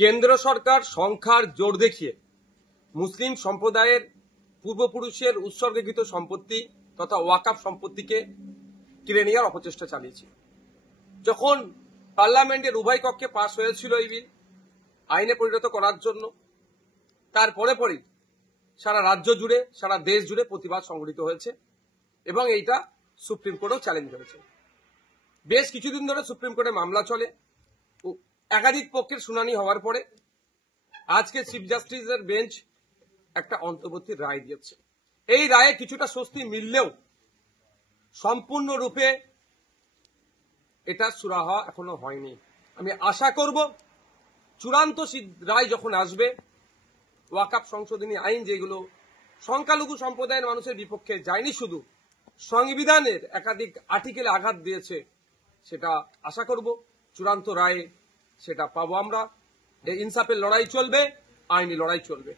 কেন্দ্র সরকার সংখ্যার জোর দেখিয়ে মুসলিম সম্প্রদায়ের পূর্বপুরুষের উৎসর্গীকৃত সম্পত্তি তথা ওয়াকফ সম্পত্তিকে কেড়ে নেওয়ার অপচেষ্টা চালিয়েছে। যখন পার্লামেন্টের উভয় কক্ষে পাশ হয়েছিল এই বিল আইনে পরিণত করার জন্য, তারপরে পরেই সারা রাজ্য জুড়ে সারা দেশ জুড়ে প্রতিবাদ সংঘটিত হয়েছে এবং এইটা সুপ্রিম কোর্টেও চ্যালেঞ্জ হয়েছে। বেশ কিছুদিন ধরে সুপ্রিম কোর্টে মামলা চলে। একাধিক পক্ষের শুনানি হওয়ার পরে আজকে চিফ জাস্টিসের বেঞ্চ একটা অন্তর্বর্তী রায় দিয়েছে। এই রায়ে কিছুটা স্বস্তি মিললেও সম্পূর্ণরূপে এটা সুরাহা এখনো হয়নি। আমি আশা করব চূড়ান্ত রায় যখন আসবে, ওয়াকফ সংশোধনী আইন যেগুলো সংখ্যালঘু সম্প্রদায়ের মানুষের বিপক্ষে যায়নি, শুধু সংবিধানের একাধিক আর্টিকেলে আঘাত দিয়েছে, সেটা আশা করব চূড়ান্ত রায়ে সেটা পাবো আমরা। এই ইনসাফের লড়াই চলবে, আইনি লড়াই চলবে।